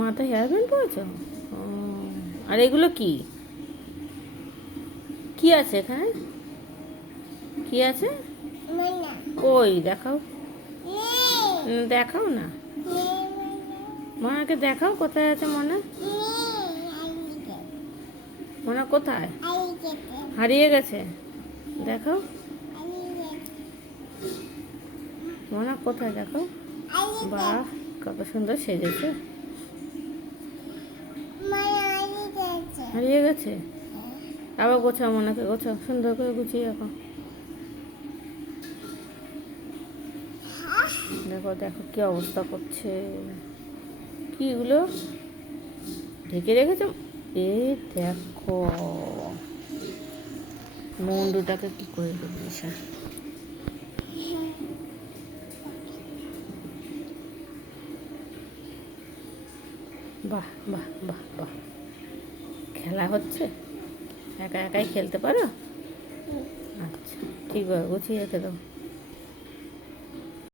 মাথায় hair band পরেছো? ও, আর এগুলো কি কি আছে এখানে? কি আছে? কই দেখাও। দেখাও না, মনাকে দেখাও কোথায় আছে মনে। মনে কোথায় হারিয়ে গেছে? দেখাও মনা কোথায়, দেখাও। বাহ, কত সুন্দর সেজেছে। হারিয়ে গেছে? আবার গোছাও, মনাকে গোছাও, সুন্দর করে গুছিয়ে রাখো। দেখো দেখো কি অবস্থা করছে। কি এগুলো ঢেকে রেখেছো? এ দেখো মুন্ডুটাকে কি করে দিয়েছে। বাহ বাহ বাহ বাহ, খেলা হচ্ছে? একা একাই খেলতে পারো? আচ্ছা, ঠিক আছে, গুছিয়ে রেখে দাও।